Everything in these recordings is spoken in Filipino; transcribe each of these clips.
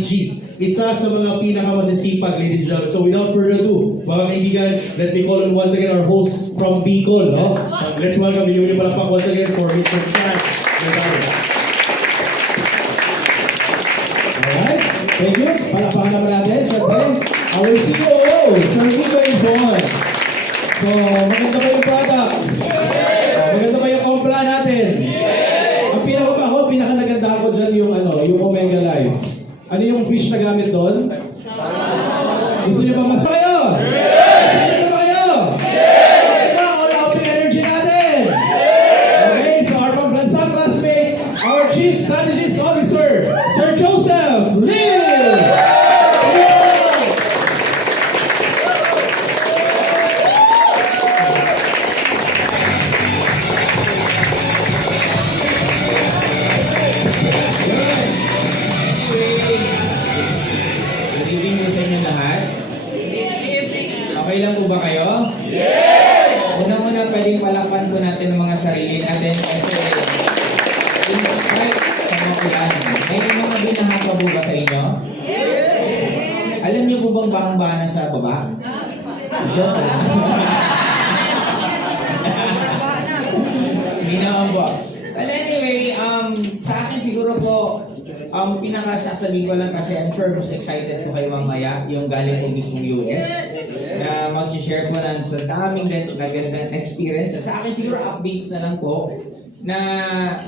G, isa sa mga pinakamasisipag, ladies and gentlemen. So without further ado, mga kaibigan, let me call on once again our host from Bicol. No? Let's welcome you palakpak once again for Mr. Chad. Alright, thank you. Palakpakan naman natin, syempre, our CEO, Sir Nico Infon. So, maganda ba yung products? Maganda ba yung compra natin? Ang pinaka-naganda ko dyan yung, yung Omega Life. Ano yung fish na gamit doon? Gusto niyo ba mas kayo? Gusto ba kayo? Diba, all out yung energy natin. Okay, so our pang-Blansang classmate, our Chief Strategist Officer, Sir Joseph Liu! Good evening po sa inyo lahat. Okay lang po ba kayo? Yes! Unang-una, pwedeng palakpan po natin ang mga sarili natin kasi in spite sa mga ulan, may mga binahan pa po ba sa inyo? Yes! Alam niyo po bang bahang-bahan sa baba? Joke lang. Hindi naman po. Well, anyway, sa akin siguro po, pinakasasabihin ko lang kasi I'm sure mas excited po kayo mamaya yung galing po mismong US na mag-share po ng sa daming gandang experience. Sa akin siguro updates na lang po na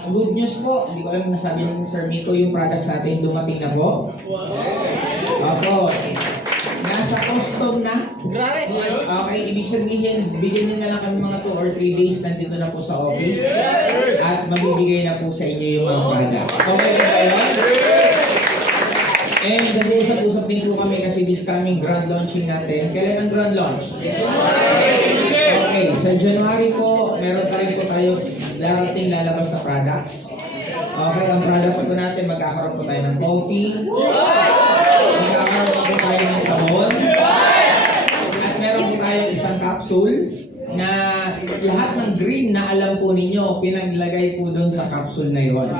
good news po. Hindi ko alam kung nasabi ng Sir Miko yung products natin dumating na po. Opo. Nasa custom na. Okay, ibig sabihin, bigyan nyo na lang kami mga 2 or 3 days nandito na po sa office at mabibigay na po sa inyo yung mga products. Okay po ba yun? And nag-usap-usap din po kami kasi this coming grand launching natin. Kailan ang grand launch? Okay, sa January po, meron pa rin po tayo darating lalabas na products. Okay, ang products po natin, magkakaroon po tayo ng coffee. Magkakaroon po tayo ng sabon. At meron po tayo isang capsule na lahat ng green na alam po ninyo, pinaglagay po doon sa capsule na yun.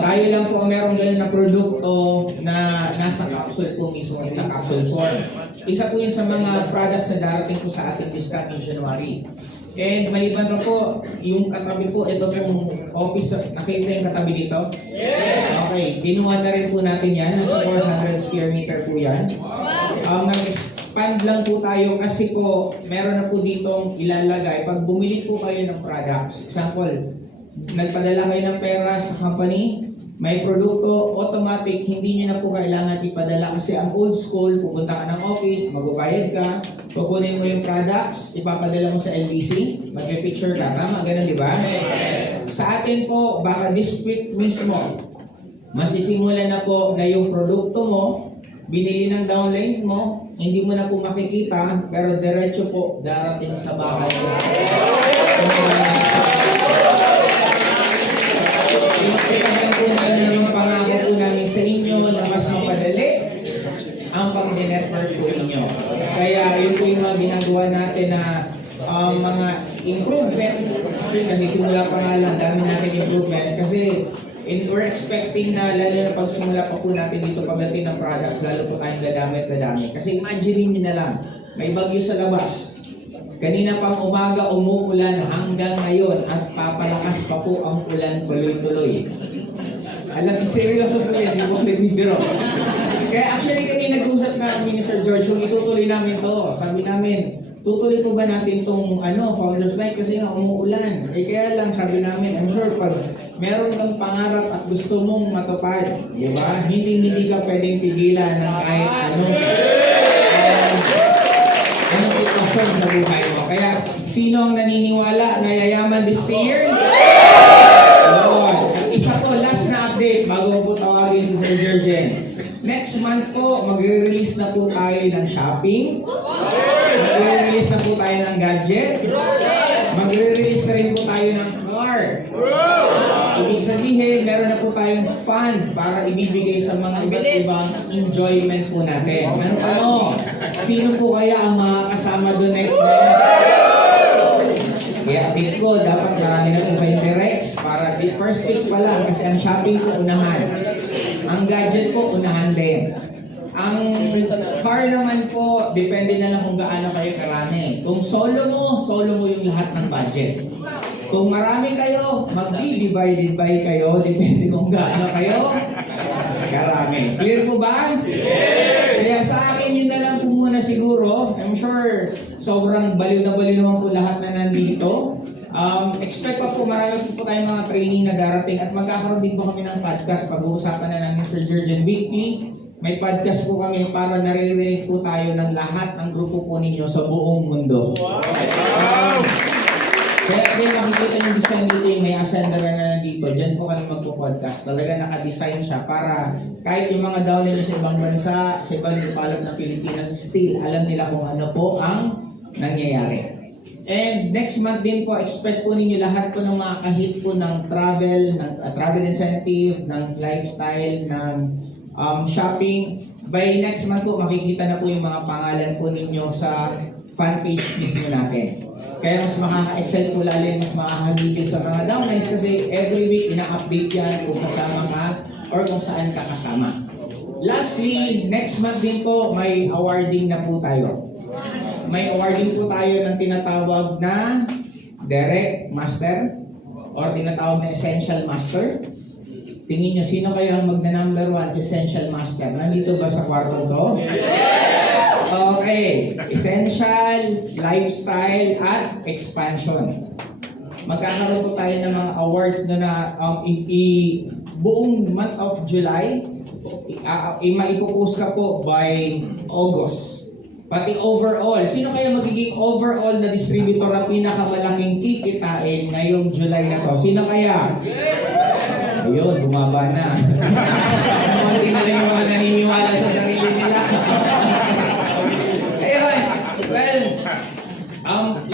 Tayo lang po meron ganun na produkto na nasa capsule po mismo, in the capsule form. Isa po yun sa mga products na darating po sa ating this coming January. And maliban pa po, yung katabi po, ito pong office, nakita yung katabi dito? Okay, binuha na rin po natin yan, nasa 400 square meter po yan. Nag-expand lang po tayo kasi po, meron na po ditong ilalagay. Pag bumili po kayo ng products, example, nagpadala kayo ng pera sa company, may produkto, automatic, hindi nyo na po kailangan ipadala kasi ang old school, pupunta ka ng office, magbabayad ka, kukunin mo yung products, ipapadala mo sa LDC, mag-picture ka, tama? Ganun, di ba? Yes. Sa atin po, baka this week mismo, masisimula na po na yung produkto mo, binili ng downline mo, hindi mo na po makikita, pero diretso po darating sa bahay mo. Pinagyan po namin yung pangako po namin sa inyo na mas mapadali ang pag-network po ninyo. Kaya yun po yung mga ginagawa natin na mga improvement. Kasi simula pa nga lang, dami natin improvement. Kasi we're expecting na lalo na pag simula pa po natin dito pagdating ng products, lalo po tayong dadami. Kasi imagine nyo na lang, may bagyo sa labas. Kanina pang umaga umuulan hanggang ngayon at papalakas pa po ang ulan tuloy-tuloy. Alam, seryoso po yan, di po nagbibiro. Kaya actually kanina nag-usap na kami ni Sir George, yung itutuloy namin to. Sabi namin, tutuloy po ba natin tong Founders Night kasi nga umuulan. Kaya lang sabi namin, I'm sure pag meron kang pangarap at gusto mong matupad, di ba? Hindi ka pwedeng pigilan ng kahit anong sitwasyon sa buhay mo. Kaya, sino ang naniniwala na yayaman this year? Isa po, last na update bago po tawagin si Sir Jurgen. Next month po, magre-release na po tayo ng shopping. Magre-release na po tayo ng gadget. Magre-release na rin po tayo ng car. Ibig sabihin, meron na po tayong fund para ibibigay sa mga iba't ibang enjoyment po natin. Ano? Sino po kaya ang mga kasama doon next month? Kaya tip ko, dapat marami na po kayong directs para first tip pa lang kasi ang shopping po unahan. Ang gadget po, unahan din. Ang car naman po, depende na lang kung gaano kayo karami. Kung solo mo yung lahat ng budget. Kung marami kayo, magdi-divided by kayo, depende kung gaano kayo karami. Clear po ba? Kaya sa akin, yun na lang po muna siguro. I'm sure sobrang baliw na naman po lahat na nandito. Expect pa po marami po tayong mga training na darating at magkakaroon din po kami ng podcast. Pag-uusapan na namin Sir Jurgen weekly. May podcast po kami para naririnig po tayo ng lahat ng grupo po ninyo sa buong mundo. Kaya din makikita nyo design meeting, may ascender na nandito. Diyan po kami magpo-podcast. Talaga naka-design siya para kahit yung mga down ninyo sa ibang bansa, sa ibang lupalop ng Pilipinas, still alam nila kung ano po ang nangyayari. And next month din po, expect po ninyo lahat po ng mga kahit po ng travel, ng travel incentive, ng lifestyle, ng shopping. By next month po, makikita na po yung mga pangalan po ninyo sa fan page mismo natin. Kaya mas makaka-excite po lalo, mas makakagigil sa mga downlines kasi every week ina-update yan kung kasama ka or kung saan ka kasama. Lastly, next month din po, may awarding na po tayo. May awarding po tayo ng tinatawag na Direct Master or tinatawag na Essential Master. Tingin nyo, sino kayo ang magna-number 1 sa Essential Master? Nandito ba sa kwartong to? Okay. Essential, Lifestyle, at Expansion. Magkakaroon po tayo ng mga awards na buong month of July, maipopost ka po by August. Pati overall. Sino kaya magiging overall na distributor na pinakamalaking kikitain ngayong July na to? Sino kaya? Ayun, bumaba na. Hindi na lang yung mga naniniwala sa sarili nila. Ayun, well,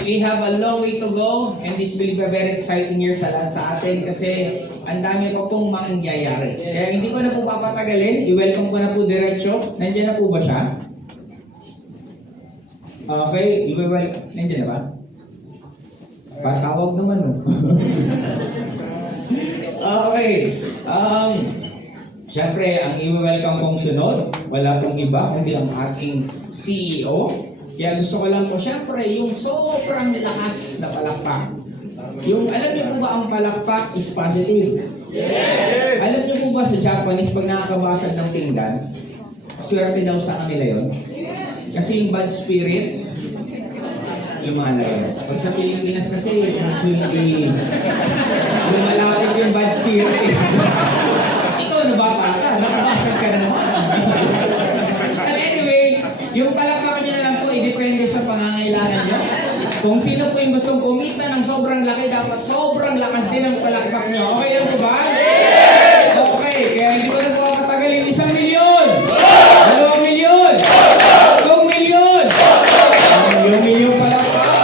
we have a long way to go and this will be a very exciting year sa atin kasi ang dami pa pong mangyayari. Kaya hindi ko na po papatagalin. I-welcome ko na po diretso. Nandiyan na po ba siya? Okay, nandiyan na ba? Patawag naman, no? Okay. Siyempre, ang i-welcome pong sunod, wala pong iba, kundi ang ating CEO. Kaya gusto ko lang po, siyempre, yung sobrang lakas na palakpak. Yung, alam niyo po ba ang palakpak is positive? Yes! Alam niyo po ba sa Japanese, pag nakakabasag ng pinggan, swerte daw sa kanila yun? Kasi yung bad spirit, lumalayo. Pag sa Pilipinas kasi, medyo hindi lumalapit yung bad spirit. Ikaw, nabata ka, nakabasag ka na naman. But anyway, yung palakpakan nyo na lang po, i-depende sa pangangailangan nyo. Kung sino po yung gustong kumita ng sobrang laki, dapat sobrang lakas din ang palakpak nyo. Okay lang po ba? Okay, kaya hindi ko na po patagalin. 1 milyon! 2 milyon! 3 milyon! 1 milyon palakpak!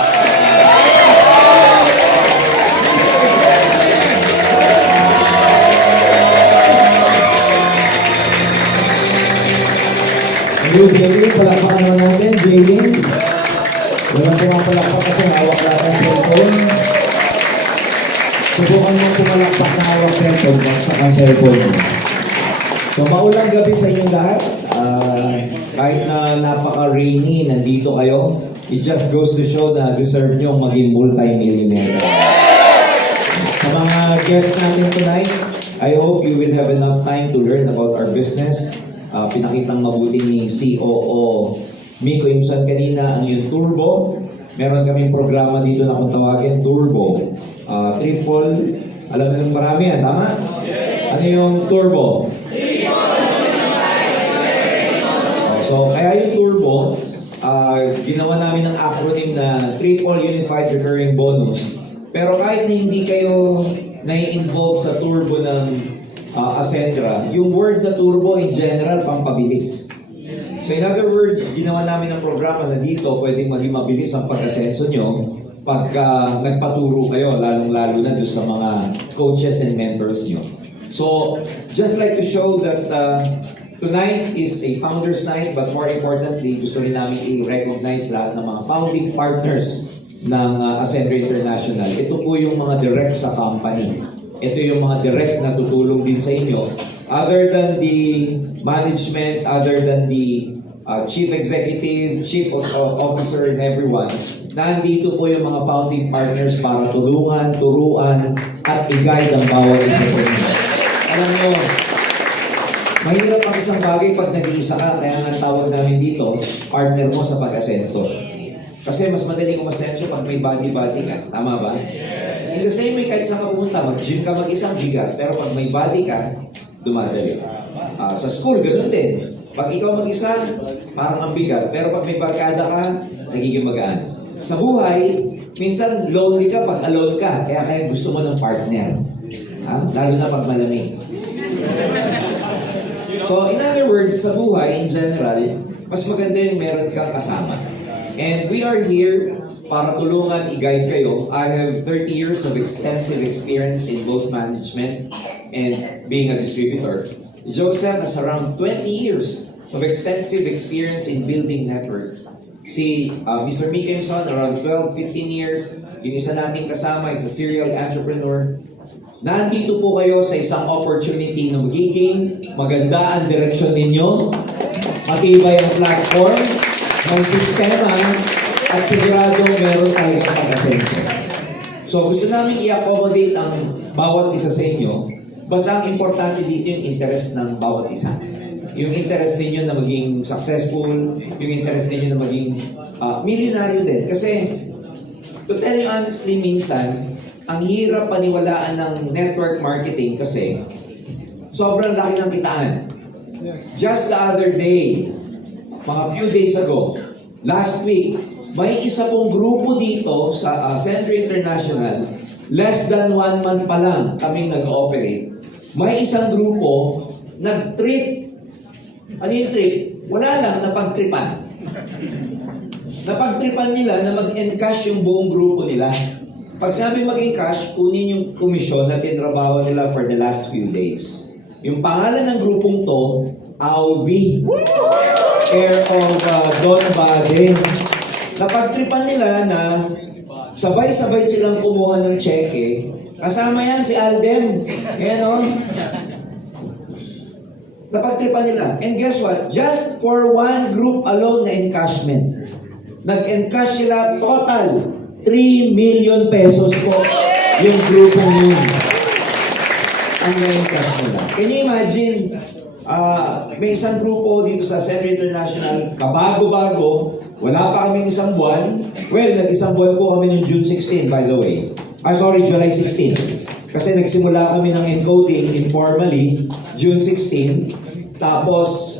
Jaylin, palakpakan naman natin. Jaylin. Walang pumapalakpak kasi hawak natin ang cellphone. Subukan mo pumalakpak na hawak cellphone, baksak ang cellphone. So, maulang gabi sa inyong lahat. Kahit na napaka-rainy, nandito kayo. It just goes to show na deserve nyo maging multi-millionaire. Sa mga guests natin tonight, I hope you will have enough time to learn about our business. Pinakitang mabuti ni COO Miko Imsan kanina ang yung Turbo. Meron kaming programa dito na kung tawagin Turbo. Triple, alam mo yung marami yan, tama? Ano yung Turbo? So, kaya yung Turbo, ginawa namin ng acronym na Triple Unified Recurring Bonus. Pero kahit na hindi kayo nai-involve sa Turbo ng Ascendra, yung word na turbo in general, pampabilis. So in other words, ginawa namin ang programa na dito, pwedeng maging mabilis ang pag-asenso nyo pagka nagpaturo kayo, lalong-lalo na doon sa mga coaches and mentors nyo. So, just like to show that tonight is a founder's night, but more importantly, gusto rin namin i-recognize lahat ng mga founding partners ng Ascendra International. Ito po yung mga direct sa company. Ito yung mga direct na tutulong din sa inyo other than the management, other than the chief executive, chief officer, and everyone, nandito po yung mga founding partners para tulungan, turuan, at i-guide ang bawat isa sa inyo. Alam nyo, mahirap ang isang bagay pag nag-iisa ka, kaya nga tawag namin dito, partner mo sa pag-asenso. Kasi mas madali umasenso pag may body-body ka. Tama ba? In the same way, kahit saan ka pumunta, mag-gym ka mag-isang bigat, pero pag may body ka, dumadali. Sa school, ganun din. Pag ikaw mag-isa, parang ang bigat, pero pag may barkada ka, nagiging magaan. Sa buhay, minsan lonely ka pag alone ka, kaya gusto mo ng partner. Lalo na pag malamig. So, in other words, sa buhay, in general, mas maganda yung meron kang kasama. And we are here para tulungan, i-guide kayo. I have 30 years of extensive experience in both management and being a distributor. Joseph has around 20 years of extensive experience in building networks. Si Mr. Mikemson, around 12-15 years. Yung isa nating kasama is a serial entrepreneur. Nandito po kayo sa isang opportunity na magiging maganda ang direksyon ninyo, matibay ang platform, may sistema, at siguradong meron talagang pag-asenso. So gusto namin i-accommodate ang bawat isa sa inyo, basta ang importante dito yung interest ng bawat isa. Yung interest ninyo na maging successful, yung interest ninyo na maging milyonaryo din. Kasi, to tell you honestly, minsan, ang hirap paniwalaan ng network marketing kasi sobrang laki ng kitaan. Just the other day, mga few days ago, last week, may isa pong grupo dito sa Centro International, less than 1 month pa lang kaming nag-ooperate. May isang grupo, nag-trip. Ano yung trip? Wala lang, napag-tripan. Napag-tripan nila na mag-encash yung buong grupo nila. Pag sabi mag-encash, kunin yung komisyon na tinrabaho nila for the last few days. Yung pangalan ng grupong to, AOB. Air of Don Bade. Napag-tripan nila na sabay-sabay silang kumuha ng cheque. Kasama yan si Aldem. Kaya no? Napag-tripan nila. And guess what? Just for one group alone na encashment. Nag-encash sila total 3 million pesos po yung grupong yun. Ang na-encash nila. Can you imagine? May isang grupo dito sa Centro International, kabago-bago, wala pa kaming isang buwan. Well, nag-isang buwan po kami noong June 16, by the way. July 16. Kasi nagsimula kami ng encoding informally, June 16. Tapos,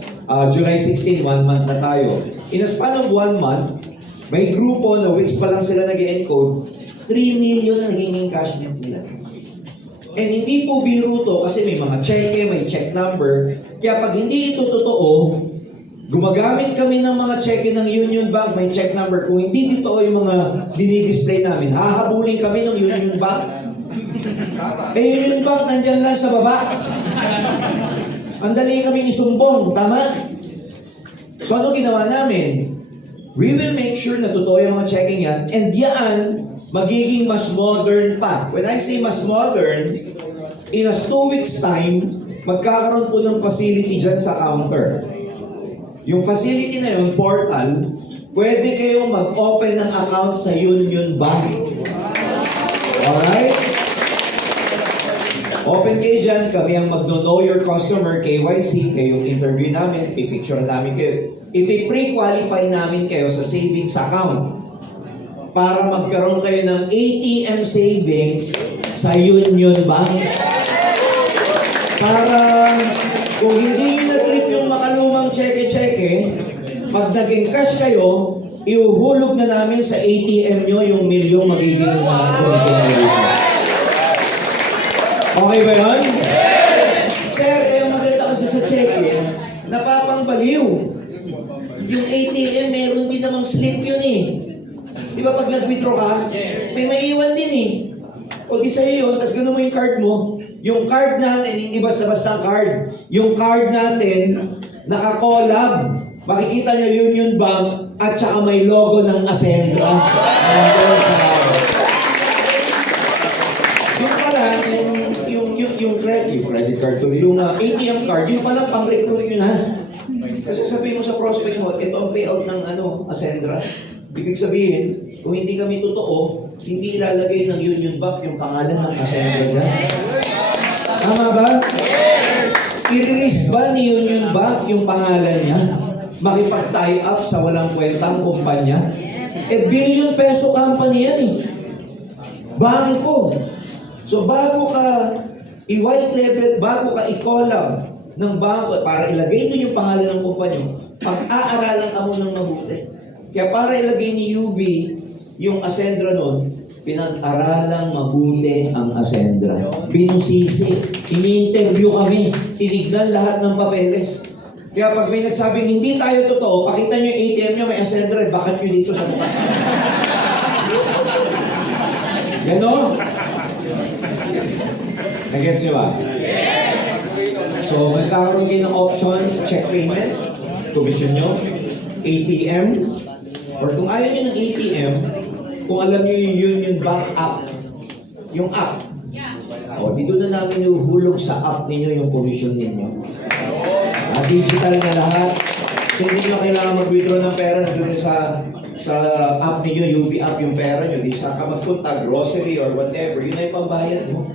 July 16, 1 month na tayo. In a span of 1 month, may grupo na weeks pa lang sila nag-encode, 3 million na naging encashment nila. And hindi po biro to kasi may mga cheque, may check number. Kaya pag hindi ito totoo, gumagamit kami ng mga cheque ng Union Bank, may check number. Kung hindi totoo yung mga dinidisplay namin, hahabulin kami ng Union Bank. Union Bank nandyan lang sa baba. Ang dali kaming isumbong, tama? So ano ginawa namin? We will make sure na totoo yung mga checking yan, and yan, magiging mas modern pa. When I say mas modern, in a 2 weeks time, magkakaroon po ng facility dyan sa counter. Yung facility na yun, portal, pwede kayong mag-open ng account sa Union Bank. Alright? Open kayo dyan, kami ang mag-know your customer, KYC, kayong interview namin, pipicture namin kayo. Ipi-pre-qualify namin kayo sa savings account para magkaroon kayo ng ATM savings sa Union Bank. Para kung hindi nyo na-trip yung makalumang cheque-cheque, pag nag-encash kayo, iuhulog na namin sa ATM nyo yung milyong magiging commission rate. Okay ba yun? Sir, maganda kasi sa cheque, napapangbaliw. Yung ATM, meron din namang slip yun eh. Di ba pag nag-withdraw ka, may maiiwan din eh. O di sa'yo yun, tapos gano'n mo yung card mo. Yung card natin, hindi basta-basta card. Yung card natin, naka-collab. Makikita nyo Union Bank at saka may logo ng Ascendra. Yung pala, yung yung credit card to, yung ATM card, yung palang pang-recruit nyo na. Kasi sabihin mo sa prospect mo, ito ang payout ng Ascendra. Ibig sabihin, kung hindi kami totoo, hindi ilalagay ng Union Bank yung pangalan ng Ascendra dyan. Tama ba? I-risk ba ni Union Bank yung pangalan niya? Makipag-tie up sa walang kwentang kumpanya? Billion peso company yan eh. Bangko. So bago ka i-white label, bago ka i-collab ng bangko, para ilagay doon yung pangalan ng kumpanya, pag-aaralan ka mo ng mabuti. Kaya para ilagay ni UB yung Ascendra nun, pinag-aralang mabuti ang Ascendra. Binusisi, ini-interview kami, tinignan lahat ng papeles. Kaya pag may nagsabing hindi tayo totoo, pakita nyo yung ATM nyo, may Ascendra, bakit nyo dito sa mukha? Ganon? Nagets nyo ba? So, magkakaroon kayo ng option, check payment, commission nyo, ATM, or kung ayaw nyo ng ATM, kung alam nyo yung Union Bank app, yung app, dito na namin yung hulog sa app ninyo yung commission ninyo. Digital na lahat. So, hindi nyo kailangan mag-withdraw ng pera na doon sa app ninyo, UB app yung pera nyo. Di sa ka magpunta, grocery or whatever, yun na yung pambayad mo.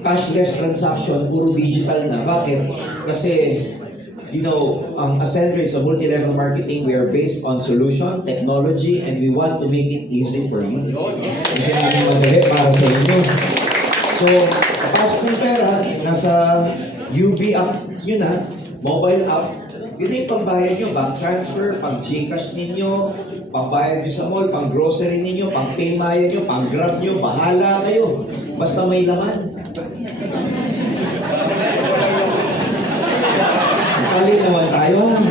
Cashless transaction, puro digital na. Bakit? Kasi, ang Ascendra is a multi-level marketing. We are based on solution, technology, and we want to make it easy for you. Kasi namin madali para sa inyo. So, kapasok ng pera, nasa UB app yun na, mobile app, yun yung pambayad nyo, bank transfer, pang Gcash ninyo, pambayad nyo sa mall, pang grocery ninyo, pang paymaya nyo, pang grab nyo, bahala kayo. Basta may laman. Nakali naman tayo ha.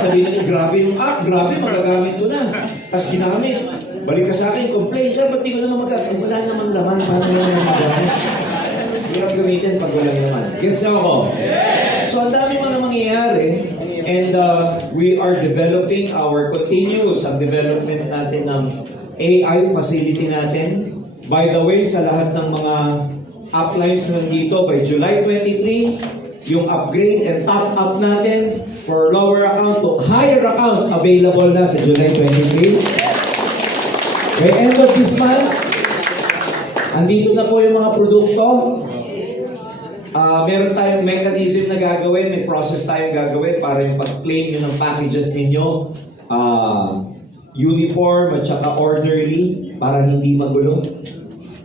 Sabihin nyo, grabe yung app, grabe, magagamit ko na. Tapos ginamit. Balik ka sa akin, complain. Sir, ba't di ko naman magamit? Wala namang laman, paano naman magamit? Hirap gamitin pag walang naman. Gets ako? So, ang dami mga mangyayari. And we are developing continuous ang development natin ng AI facility natin. By the way, sa lahat ng mga uplines nandito, by July 23, yung upgrade and top up natin for lower account to higher account available na sa July 23. By end of this month, andito na po yung mga produkto. Meron tayong mechanism na gagawin, may process tayong gagawin para yung pag-claim nyo ng packages ninyo, uniform at saka orderly para hindi magulo.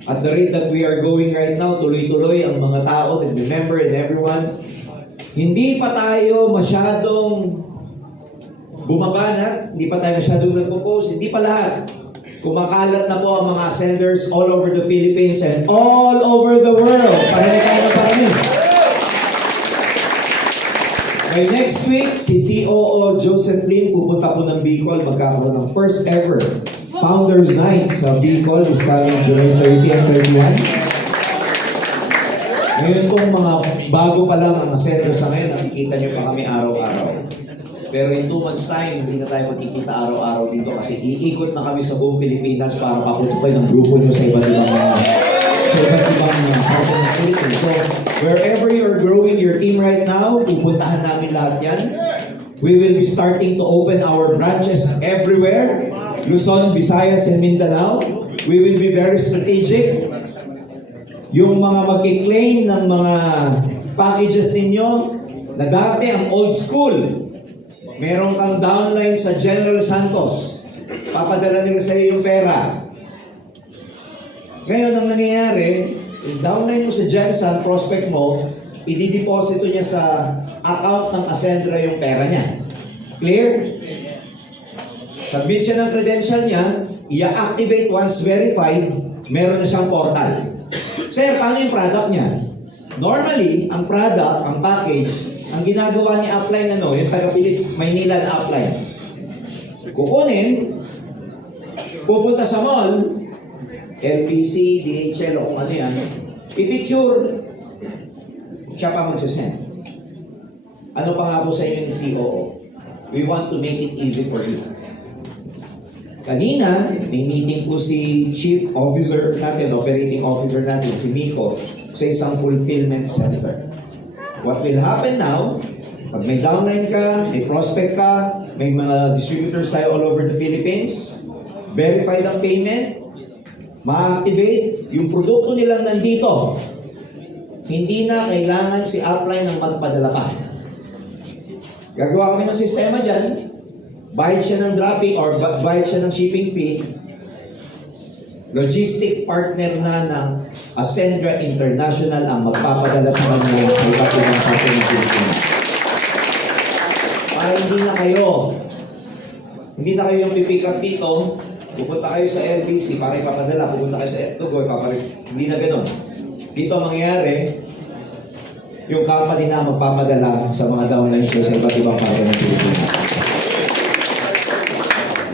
At the rate that we are going right now, tuloy-tuloy ang mga tao, nag-remember and everyone, hindi pa tayo masyadong bumabanat, hindi pa tayo masyadong nagpo-post, hindi pa lahat. Kumakalat na po ang mga senders all over the Philippines and all over the world. Parami. By next week, si COO Joseph Lim pupunta po ng Bicol, magkakaroon ng first ever Founders Night sa Bicol this coming July 30 and 31. Ngayon pong mga bago pa lang ang sender sa ngayon, nakikita nyo pa kami araw-araw. Pero in 2 months time, hindi na tayo magkikita araw-araw dito kasi iikot na kami sa buong Pilipinas para paputukoy ng grupo nyo sa iba't ibang part ng Philippines. So, wherever you're growing your team right now, pupuntahan namin lahat yan. We will be starting to open our branches everywhere. Luzon, Visayas, and Mindanao. We will be very strategic. Yung mga magkiklaim ng mga packages ninyo na dati ang old school, meron kang downline sa General Santos. Papadala nila sa iyo yung pera. Ngayon, ang nangyayari, yung downline mo sa Gensan, prospect mo, idideposito niya sa account ng Ascendra yung pera niya. Clear? Submit siya ng credential niya, i-activate once verified, meron na siyang portal. Sir, paano yung product niya? Normally, ang product, ang package, ang ginagawa ni upline yung taga-Pilit, Maynila na upline. Kukunin, pupunta sa mall, LPC, DHL o kung ano yan, i-picture, siya pa magsasend. Ano pa nga po sa inyo ni COO? We want to make it easy for you. Kanina, may meeting po si Chief Officer natin, Operating Officer natin, si Miko. sa isang fulfillment center. What will happen now, pag may downline ka, may prospect ka, may mga distributors tayo all over the Philippines, verified ang payment, ma-activate, yung produkto nilang nandito, hindi na kailangan si upline ang magpadala pa. Gagawa kami ng sistema dyan, bayad siya ng dropping or bayad siya ng shipping fee, logistic partner na ng Ascendra International ang magpapadala sa kanya sa iba't ibang parte ng Pilipinas. Para hindi na kayo yung pipick up dito, pupunta kayo sa LBC para ipapadala, pupunta kayo sa Tugoy, hindi na ganun. Dito ang mangyayari, yung company na magpapadala sa mga downlines sa iba't ibang parte ng Pilipinas.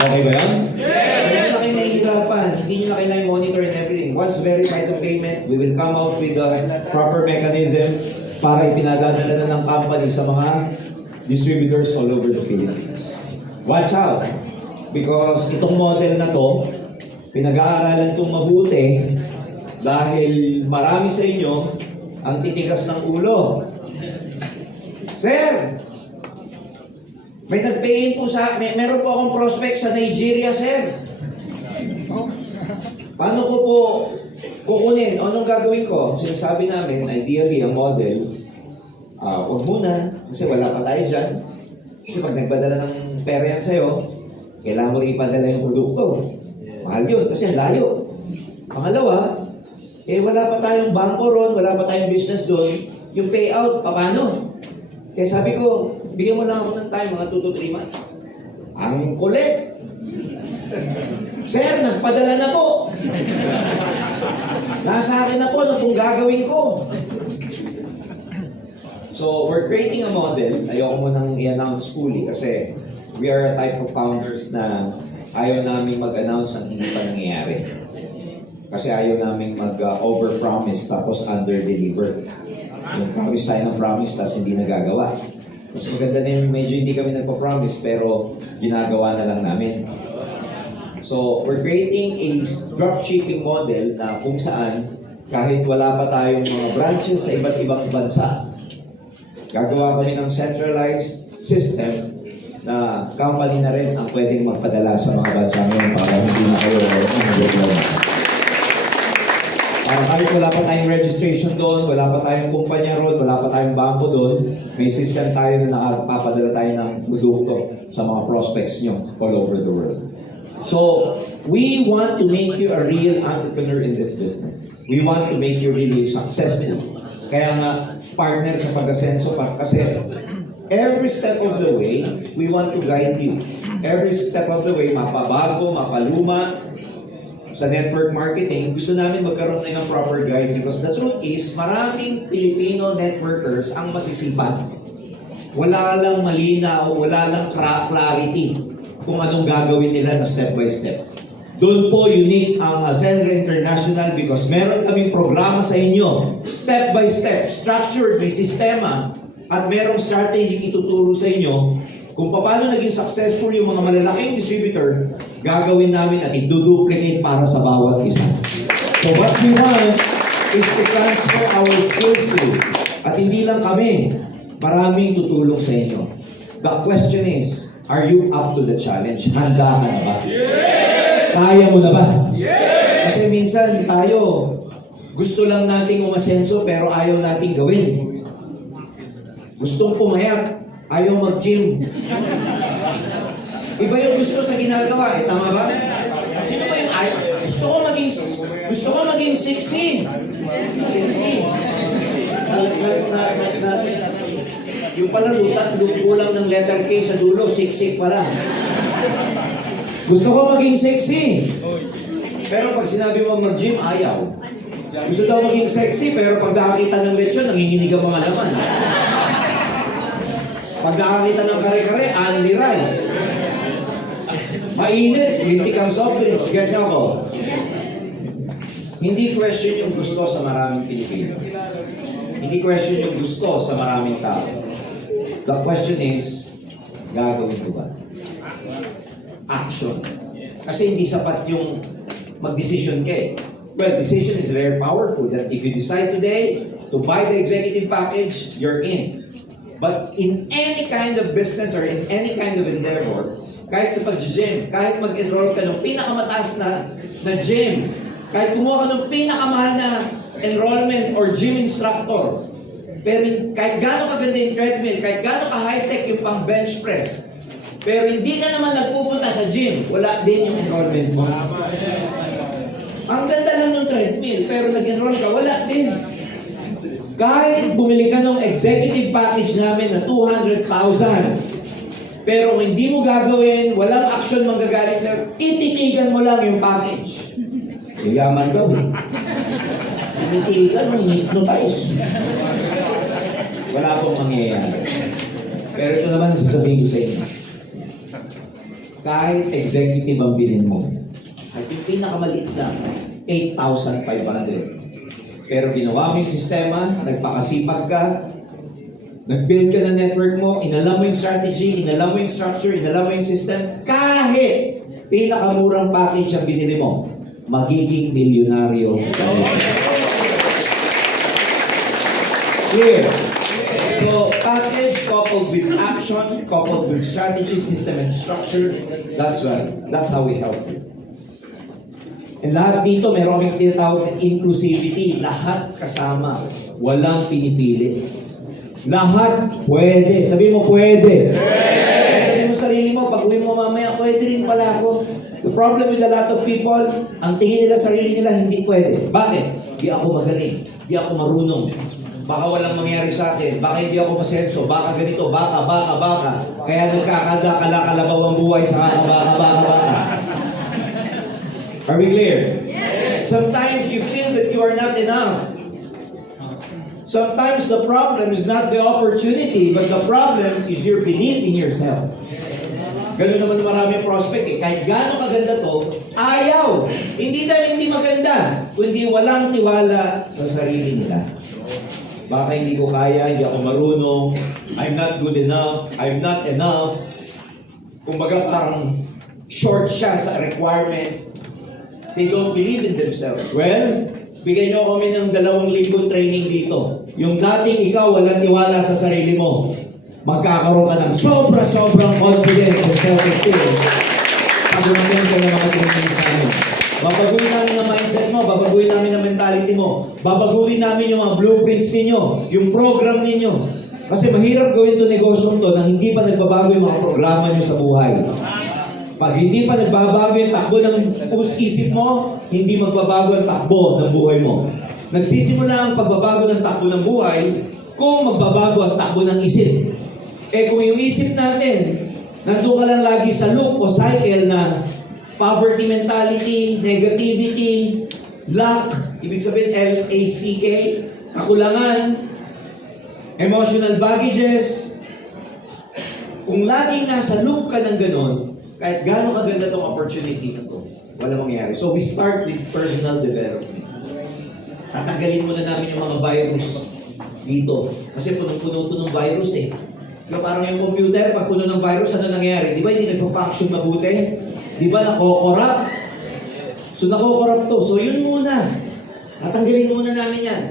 Okay ba yan? Hindi na kayo nahihirapan. Hindi nyo na kailangan monitor and everything. Once verified the payment, we will come out with the proper mechanism para ipinadadala na ng company sa mga distributors all over the Philippines. Watch out! Because itong model na to, pinag-aaralan itong mabuti dahil marami sa inyo ang titigas ng ulo. Sir! May nag-pay-in po meron po akong prospect sa Nigeria, sir. Paano ko po kukunin? Anong gagawin ko? Sinasabi namin, ideally, ang model, huwag muna, kasi wala pa tayo dyan. Kasi pag nagpadala ng pera yan sa'yo, kailangan mo rin ipadala yung produkto. Mahal yun, kasi ang layo. Pangalawa, wala pa tayong bangko ron, wala pa tayong business doon. Yung payout, paano? Kaya sabi ko, bigyan mo lang ako ng time, mga 2 to 3 months. Ang kulit. Sir, nagpadala na po. Nasa akin na po na kung gagawin ko. So, we're creating a model. Ayoko mo nang i-announce fully kasi we are a type of founders na ayaw namin mag-announce ang hindi pa nangyayari. Kasi ayaw namin mag-over-promise tapos under-deliver. Yung promise tayo ng promise tapos hindi nagagawa. Mas maganda na yung medyo hindi kami nagpa-promise pero ginagawa na lang namin. So, we're creating a dropshipping model na kung saan kahit wala pa tayong mga branches sa iba't ibang bansa, gagawa kami ng centralized system na company na rin ang pwedeng magpadala sa mga bansa ngayon para hindi na kayo mag-diploma. Kahit wala pa tayong registration doon, wala pa tayong kumpanya roon, wala pa tayong bangko doon, may system tayo na nakapapadala tayo ng produkto sa mga prospects nyo all over the world. So, we want to make you a real entrepreneur in this business. We want to make you really successful. Kaya nga, partner sa pag-asenso kasi every step of the way, we want to guide you. Every step of the way, mapabago, mapaluma, sa network marketing, gusto namin magkaroon na ng proper guide because the truth is, maraming Filipino networkers ang masisipag. Wala lang malinaw, wala lang clarity kung anong gagawin nila na step by step. Doon po unique ang Ascendra International because meron kaming programa sa inyo, step by step, structured, may sistema, at merong strategy ituturo sa inyo kung paano naging successful yung mga malalaking distributor, gagawin namin at i-duplicate para sa bawat isa. So what we want is to transfer our skills to you. At hindi lang kami, maraming tutulong sa inyo. The question is, are you up to the challenge? Handa ka na ba? Yes! Kaya mo na ba? Yes! Kasi minsan tayo, gusto lang nating umasenso pero ayaw nating gawin. Gustong pumayat, ayaw mag-gym. Iba yung gusto sa ginagawa, tama ba? Sino ba yung ayaw? Gusto ko maging sexy. Sexy. Yung pala kulang ng letter K sa dulo, siksik pala. Gusto ko maging sexy. Pero pag sinabi mo mag-gym, ayaw. Gusto daw maging sexy, pero pag nakakita ng lechon, nanginginig ang mga laman. Pag nakakita ng kare-kare, only rice. Mainit, lintik ang soft drinks. Gets ako? Hindi question yung gusto sa maraming Pilipino. Hindi question yung gusto sa maraming tao. The question is, gagawin ko ba? Action. Kasi hindi sapat yung mag-decision ka eh. Well, decision is very powerful that if you decide today to buy the executive package, you're in. But in any kind of business or in any kind of endeavor, kahit sa pag-gym, kahit mag-enroll ka ng pinakamataas na gym, kahit kumuha ka ng pinakamahal na enrollment or gym instructor, pero kahit gaano kaganda yung treadmill, kahit gaano ka-high-tech yung pang bench press, pero hindi ka naman nagpupunta sa gym, wala din yung enrollment mo. Ang ganda lang ng treadmill, pero nag-enroll ka, wala din. Kahit bumili ka ng executive package namin na 200,000, pero hindi mo gagawin, walang action manggagaling sa'yo, tititigan mo lang yung package. Yaman daw eh. Tititigan mo, hypnotize. Wala pong mangyayari. Pero ito naman ang sasabihin ko sa inyo. Kahit executive ang bilhin mo, at yung pinakamaliit lang, 8,500. Pero ginawa mo yung sistema, nagpakasipag ka, nag-build ka ng network mo, inalam mo yung strategy, inalam mo yung structure, inalam mo yung system, kahit pinakamurang package ang binili mo, magiging milyonaryo. Clear? So, package coupled with action, coupled with strategy, system, and structure, that's how we help you. And lahat dito, meron kaming tinatawag na inclusivity. Lahat kasama. Walang pinipili. Lahat pwede. Sabihin mo, pwede. Sabihin mo sa sarili mo, pag uwi mo mamaya, pwede rin pala ako. The problem with a lot of people, ang tingin nila sa sarili nila, hindi pwede. Bakit? Di ako magaling. Di ako marunong. Baka walang mangyari sa akin. Baka hindi ako masenso. Baka ganito. Baka. Kaya nagkakalabaw ang buhay sa baka. Are we clear? Yes. Sometimes you feel that you are not enough. Sometimes the problem is not the opportunity, but the problem is your belief in yourself. Ganun naman maraming prospect eh. Kahit gaano kaganda to, ayaw. Hindi dahil hindi maganda, kundi walang tiwala sa sarili nila. Baka hindi ko kaya, hindi ako marunong, I'm not good enough, I'm not enough. Kumbaga parang short siya sa requirement. They don't believe in themselves. Well, bigyan nyo kami ng 2,000 training dito. Yung dating ikaw walang tiwala sa sarili mo, magkakaroon ka ng sobrang confidence and self-esteem. Pag umamin ka ng mga training sa amin. Babaguhin namin ang mindset mo, babaguhin namin ang mentality mo, babaguhin namin yung mga blueprints ninyo, yung program ninyo. Kasi mahirap gawin to negosyo to na hindi pa nagbabago yung mga programa nyo sa buhay. Pag hindi pa nagbabago yung takbo ng isip mo, hindi magbabago ang takbo ng buhay mo. Nagsisimula ang pagbabago ng takbo ng buhay kung magbabago ang takbo ng isip. Eh kung yung isip natin, nandun ka lang lagi sa loop o cycle na poverty mentality, negativity, lack, ibig sabihin L-A-C-K, kakulangan, emotional baggages, kung laging nasa loop ka ng ganon, kahit gaano kaganda itong opportunity na ito, wala mangyayari. So we start with personal development. Tatanggalin muna namin yung mga virus dito. Kasi punong-puno ito ng virus eh. Diba parang yung computer, pag puno ng virus, ano nangyayari? Di ba hindi nagpa-function mabuti? Di ba nako-corrupt? So nako-corrupt to. So yun muna. Tatanggalin muna namin yan.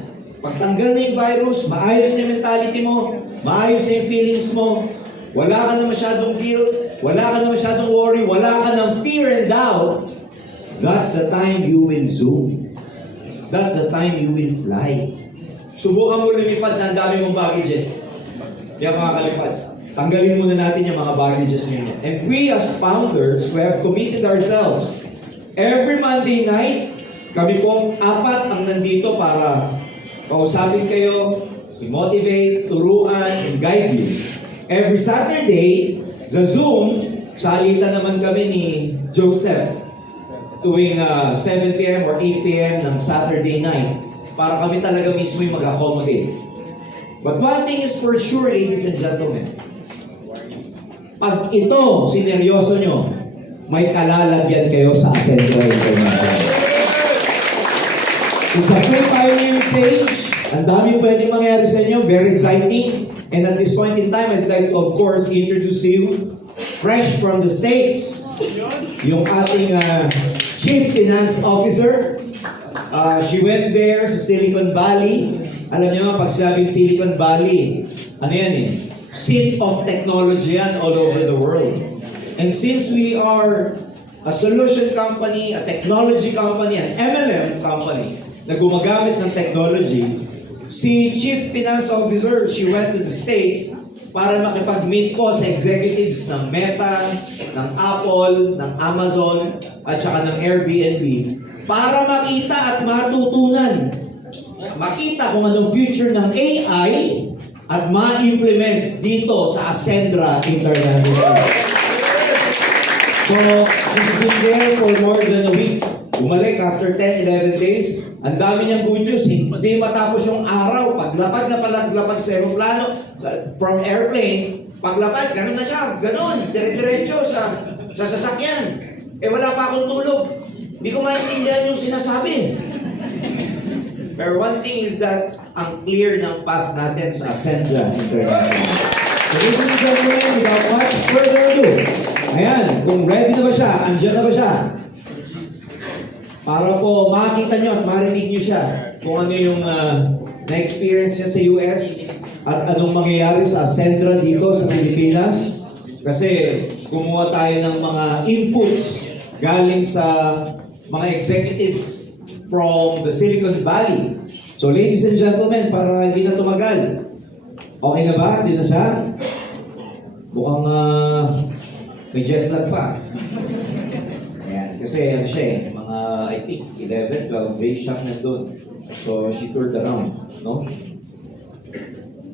Pagtanggal na yung virus, maayos na yung mentality mo, maayos na yung feelings mo, wala ka na masyadong guilt, wala ka na masyadong worry, wala ka ng fear and doubt, that's the time you will zoom. That's the time you will fly. Subukan mo lumipad na ang dami mong baggages. Hindi ang makakalipad. Tanggalin muna natin yung mga baggages niyo. And we as founders, we have committed ourselves. Every Monday night, kami pong 4 ang nandito para kausapin kayo, i-motivate, turuan, and guide you. Every Saturday, sa Zoom, salitan naman kami ni Joseph tuwing 7 p.m. or 8 p.m. ng Saturday night para kami talaga mismo yung mag-accommodate. But one thing is for sure, ladies and gentlemen, pag ito sineryoso nyo, may kalalagyan kayo sa Ascendo International. It's a pre-pioneering stage. Ang dami pwedeng mangyari sa inyo. Very exciting. And at this point in time, I'd like to, of course, introduce to you, fresh from the States, yung ating Chief Finance Officer, She went there sa Silicon Valley. Alam niyo pag sinabing Silicon Valley, ano yan eh? Seat of technology yan all over the world. And since we are a solution company, a technology company, an MLM company na gumagamit ng technology, si Chief Finance Officer, she went to the States para makipag-meet po sa executives ng Meta, ng Apple, ng Amazon, at saka ng Airbnb para makita at matutunan. Makita kung anong future ng AI at ma-implement dito sa Ascendra International. So, she's been there for more than a week. Bumalik after 10, 11 days. Ang dami niyang good news. Hindi matapos yung araw. Paglapag na palaglapag sa aeroplano, from airplane, paglapag, gano'n na siya. Gano'n, dire-diretso sa sasakyan. Eh wala pa akong tulog. Hindi ko maintindihan yung sinasabi. Pero one thing is that ang clear ng path natin sa Ascendra International. So, ladies and gentlemen, without much further ado, ayan, kung ready na ba siya, andyan na ba siya? Para po makita nyo at marinig nyo siya kung ano yung na-experience niya sa US at anong mangyayari sa Ascendra dito sa Pilipinas. Kasi kumuha tayo ng mga inputs galing sa mga executives from the Silicon Valley. So ladies and gentlemen, para hindi na tumagal, okay na ba? Hindi na siya? Mukhang may jet lag pa. Ayan, kasi ano siya eh, mga I think 11, 12 days siya nandun. So she toured around, no?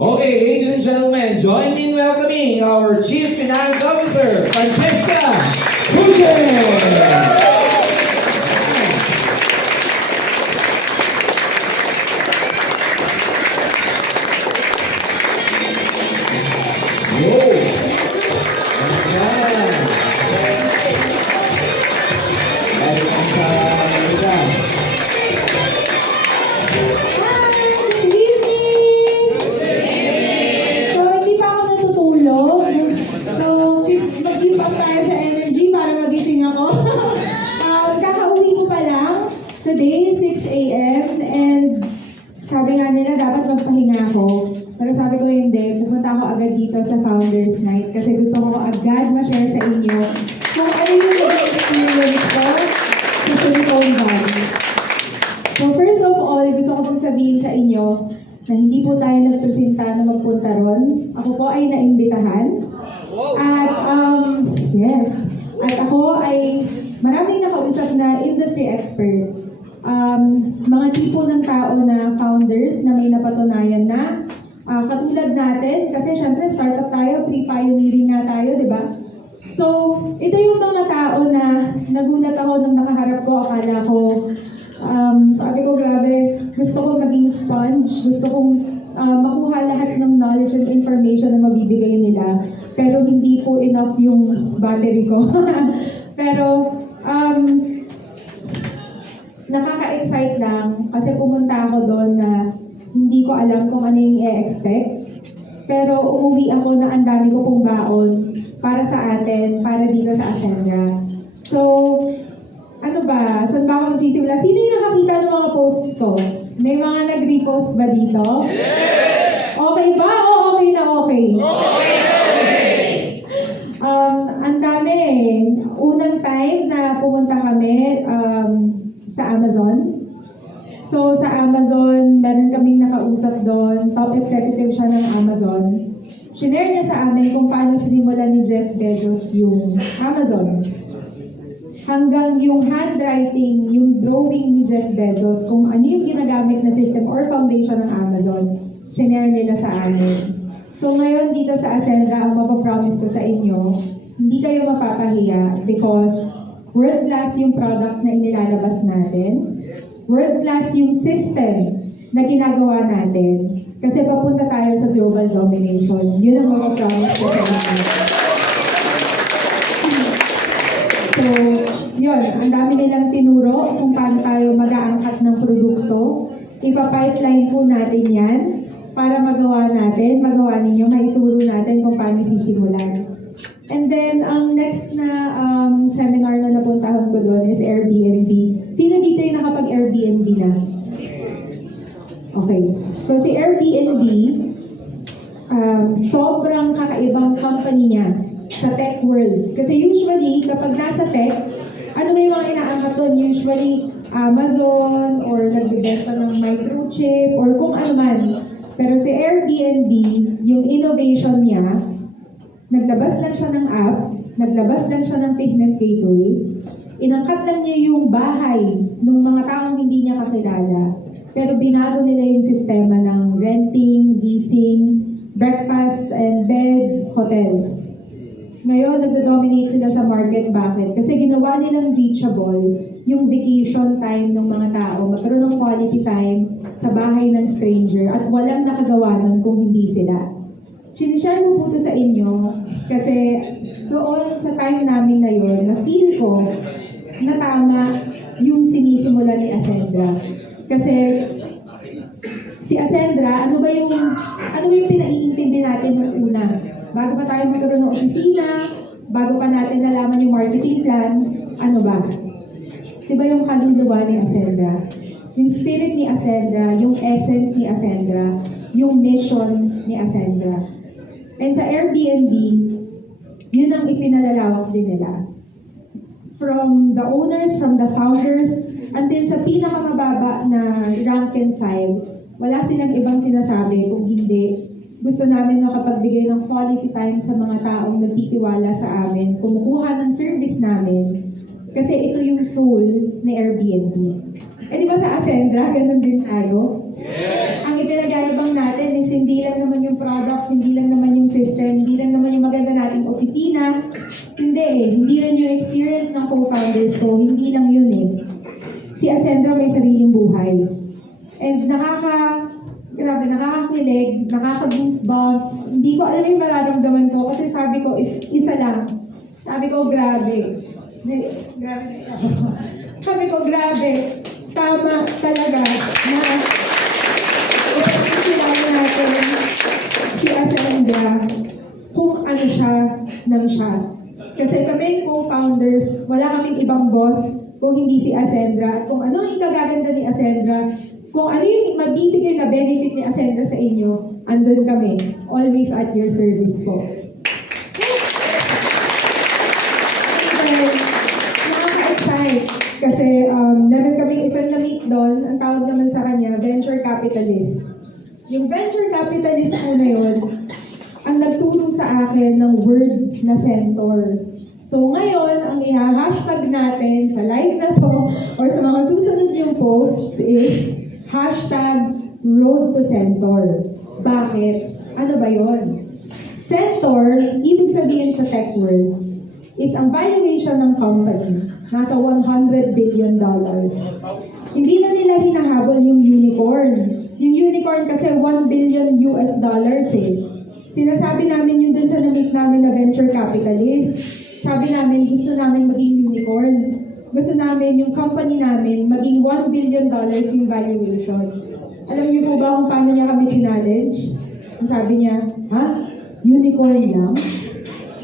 Okay, ladies and gentlemen, join me in welcoming our Chief Finance Officer, Francesca Gutierrez. Today, 6 a.m. and sabi nga nila dapat magpahinga ako. Pero sabi ko hindi, pumunta ako agad dito sa Founders Night kasi gusto ko agad ma-share sa inyo kung ano yung experience ko sa Silicon Valley. So first of all, gusto ko pong sabihin sa inyo na hindi po tayo nagpresenta na magpunta ron. Ako po ay naimbitahan. At yes, at ako ay maraming nakausap na industry experts. Mga tipo ng tao na founders na may napatunayan na katulad natin, kasi syempre startup tayo, pre-pioneering nga tayo, di ba? So, ito yung mga tao na nagulat ako nung nakaharap ko, akala ko, sabi ko grabe, gusto kong maging sponge, gusto kong makuha lahat ng knowledge and information na mabibigay nila, pero hindi po enough yung battery ko. Pero, nakaka-excite lang kasi pumunta ako doon na hindi ko alam kung ano yung i-expect. Pero umuwi ako na ang dami ko pong baon para sa atin, para dito sa Ascendra. So, ano ba? Saan ba ako magsisimula? Sino yung nakakita ng mga posts ko? May mga nag-repost ba dito? Yes! Okay ba o okay na okay? Okay! Ang dami. Unang time na pumunta kami sa Amazon. So sa Amazon, meron kaming nakausap doon. Top executive siya ng Amazon. Shinare niya sa amin kung paano sinimulan ni Jeff Bezos yung Amazon. Hanggang yung handwriting, yung drawing ni Jeff Bezos, kung ano yung ginagamit na system or foundation ng Amazon, shinare nila sa amin. So ngayon dito sa Ascendra, ang mapapromise ko sa inyo, hindi kayo mapapahiya because world-class yung products na inilalabas natin, world-class yung system na ginagawa natin, kasi papunta tayo sa global domination. Yun ang mapapromise ko sa inyo. So, yun, ang dami nilang tinuro kung paano tayo mag-aangkat ng produkto. Ipa-pipeline po natin yan para magawa ninyo, maituro natin kung paano sisimulan. And then, ang next na seminar na napuntahan ko doon is Airbnb. Sino dito yung nakapag-Airbnb na? Okay. So, si Airbnb, sobrang kakaibang company niya sa tech world. Kasi usually, kapag nasa tech, ano may mga inaangkat doon? Usually, Amazon or nagbibenta ng microchip or kung ano man. Pero si Airbnb, yung innovation niya, naglabas lang siya ng app, naglabas lang siya ng payment gateway, inangkat lang niya yung bahay ng mga taong hindi niya kakilala. Pero binago nila yung sistema ng renting, leasing, breakfast and bed, hotels. Ngayon, nagdo-dominate sila sa market. Bakit? Kasi ginawa nilang reachable yung vacation time ng mga tao, magkaroon ng quality time sa bahay ng stranger at walang nakagawa nun kung hindi sila. Sinishare ko po ito sa inyo kasi doon sa time namin na yun, na-feel ko na tama yung sinisimula ni Ascendra. Kasi si Ascendra, ano ba yung pinaiintindi natin nung una? Bago pa tayo magkaroon ng opisina, bago pa natin nalaman yung marketing plan, ano ba? Diba yung kaluluwa ni Ascendra? Yung spirit ni Ascendra, yung essence ni Ascendra, yung mission ni Ascendra. And sa Airbnb, yun ang ipinalalawak din nila. From the owners, from the founders, until sa pinakamababa na rank and file, wala silang ibang sinasabi kung hindi gusto namin makapagbigay ng quality time sa mga taong nagtitiwala sa amin, kumukuha ng service namin, kasi ito yung soul ni Airbnb. Eh di ba sa Ascendra, ganun din tayo? Yes! Ang ipinagyayabang natin is hindi lang naman yung products, hindi lang naman yung system, hindi lang naman yung maganda nating opisina. Hindi eh. Hindi rin yung experience ng co-founders ko. Hindi lang yun eh. Si Ascendra may sariling buhay. And nakakakilig, nakaka-goosebumps. Hindi ko alam yung mararamdaman ko kasi sabi ko, isa lang. Sabi ko, grabe. Sabi ko, grabe. Tama talaga na ipagkakilala natin si Ascendra kung ano siya nang siya. Kasi kami co-founders, wala kaming ibang boss kung hindi si Ascendra. At kung ano ang ikagaganda ni Ascendra, kung ano yung mabibigay na benefit ni Ascendra sa inyo, andun kami. Always at your service po. Nakaka-excite. Kasi meron kami isang na-meet doon, ang tawag naman sa kanya, venture capitalist. Yung venture capitalist po na yun, ang nagturo sa akin ng word na centaur. So ngayon, ang i-hashtag natin sa live na to, or sa mga susunod yung posts is #RoadToCentaur. Bakit? Ano ba yun? Centaur, ibig sabihin sa tech world, is ang valuation ng company nasa $100 billion. Hindi na nila hinahabol yung unicorn. Yung unicorn kasi $1 billion eh. Sinasabi namin yun dun sa na-meet namin na venture capitalist. Sabi namin, gusto namin maging unicorn. Gusto namin yung company namin maging $1 billion yung valuation. Alam niyo po ba kung paano niya kami challenge? Sabi niya, ha? Unicorn lang?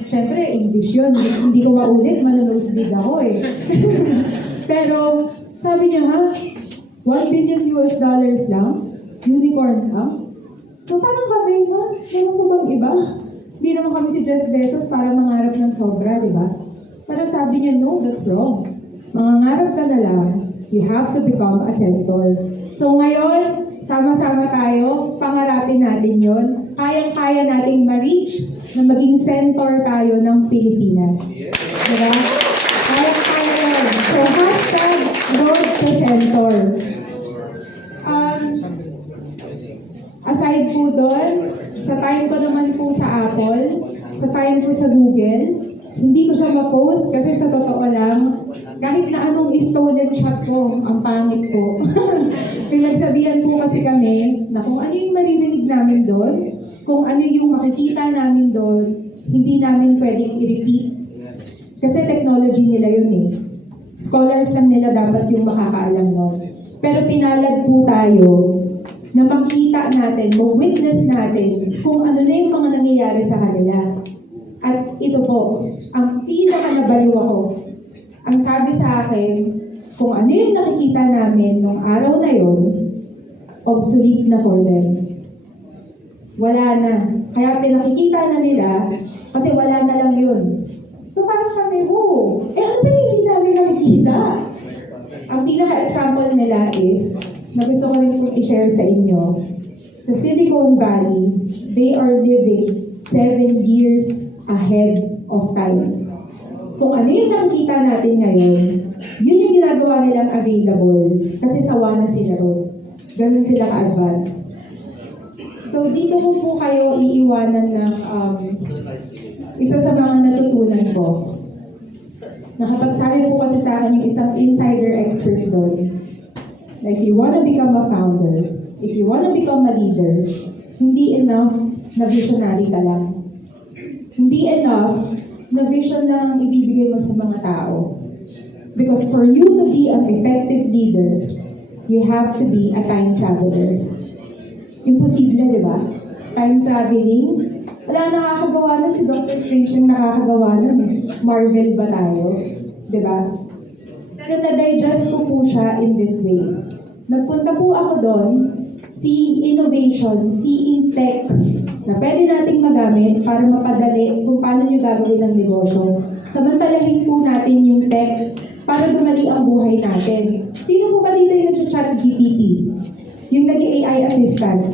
Siyempre, English yun. Hindi ko maulit, manonosebleed ako eh. Pero, sabi niya, ha? $1 billion lang? Unicorn lang? So, parang kami, ha? Meron po bang iba? Hindi naman kami si Jeff Bezos para mangarap ng sobra, di ba? Pero sabi niya, no, that's wrong. Mangangarap ka na lang, you have to become a centaur. So ngayon, sama-sama tayo, pangarapin natin yon. Kayang-kaya nating ma-reach na maging centaur tayo ng Pilipinas. Diba? Kayang-kaya yun. So #RoadToCentaur. Aside po doon, sa time ko naman po sa Apple, sa time ko sa Google, hindi ko siya ma-post kasi sa totoo lang, kahit na anong stolen shot ko, ang pangit ko. Pinagsabihan po kasi kami na kung ano yung maririnig namin doon, kung ano yung makikita namin doon, hindi namin pwedeng i-repeat. Kasi technology nila yun eh. Scholars lang nila dapat yung makakaalam nun. Pero pinalad po tayo na makita natin, mag-witness natin kung ano na yung mga nangyayari sa kanila. At ito po, ang pinaka-nabaliw ako. Ang sabi sa akin, kung ano yung nakikita namin nung araw na yon, obsolete na for them. Wala na. Kaya pinakikita na nila, kasi wala na lang yun. So parang kami, ano ba yung hindi namin nakikita? Ang pinaka-example nila is, na gusto ko rin pong i-share sa inyo, sa Silicon Valley, they are living 7 years ahead of time. Kung ano yung nakikita natin ngayon, yun yung ginagawa nilang available kasi sawa na sila ron. Ganun sila ka-advance. So dito ko po kayo iiwanan ng isa sa mga natutunan ko. Nakapagsabi po kasi sa akin yung isang insider expert doon, na if you wanna become a founder, if you wanna become a leader, hindi enough na visionary ka lang. Hindi enough na vision lang ang ibibigay mo sa mga tao. Because for you to be an effective leader, you have to be a time traveler. Imposible, di ba? Time traveling. Wala nakakagawa nun. Si Dr. Strange yung nakakagawa nun. Marvel ba tayo? Di ba? Pero na-digest ko po siya in this way. Nagpunta po ako doon, seeing innovation, seeing tech, na pwede nating magamit para mapadali kung paano nyo gagawin ang negosyo. Samantalahin po natin yung tech para dumali ang buhay natin. Sino po ba dito yung nag-chat GPT? Yung naging AI assistant?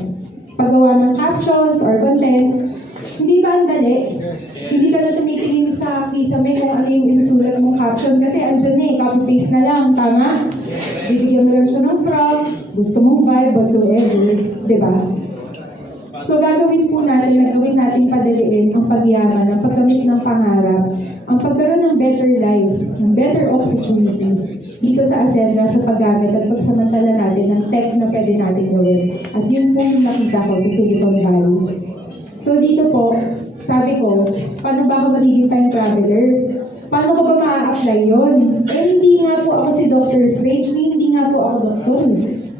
Paggawa ng captions or content, hindi ba ang dali? Hindi ka na tumitingin sa kisame kung ano yung isusulat mong caption kasi andyan na copy-paste na lang, tama? Bibigyan mo lang siya ng prompt, gusto mong vibe, whatsoever, di ba? So gagawin po natin natin padaliin ang pagyaman, ang pagkamit ng pangarap, ang pagkaroon ng better life, ng better opportunity dito sa Ascendra sa paggamit at pagsamantala natin ng tech na pwede natin gawin. At yun po yung nakita ko sa Silicon Valley. So dito po, sabi ko, paano ba ako magiging time traveler? Paano ko ba ma-apply yun? Eh, hindi nga po ako si Dr. Strange, hindi nga po ako doktor.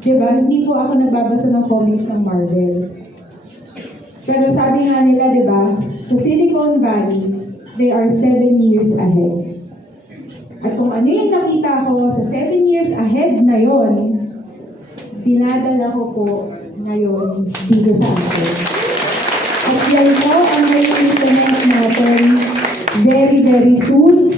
Diba? Hindi po ako nagbabasa ng comics ng Marvel. Pero sabi nga nila, di ba, sa Silicon Valley, they are 7 years ahead. At kung ano yung nakita ko sa 7 years ahead na yon, dinadala ko po ngayon dito sa atin. At yan po ang may implement natin very, very soon.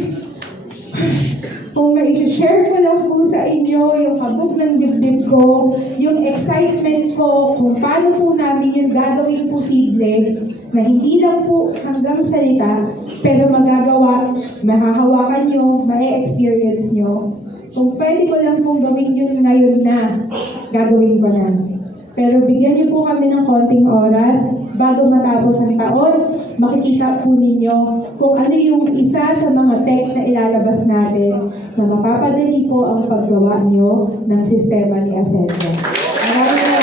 Kung mai-share ko lang po sa inyo yung kabog ng dibdib ko, yung excitement ko, kung paano po namin yung gagawin posible na hindi lang po hanggang salita, pero magagawa, mahahawakan nyo, ma-experience nyo. Kung pwede ko lang pong gawin yun ngayon na, gagawin ko na. Pero bigyan niyo po kami ng konting oras bago matapos ang taon, makikita po ninyo kung ano yung isa sa mga tech na ilalabas natin na mapapadali po ang paggawa niyo ng sistema ni Ascendra. Maraming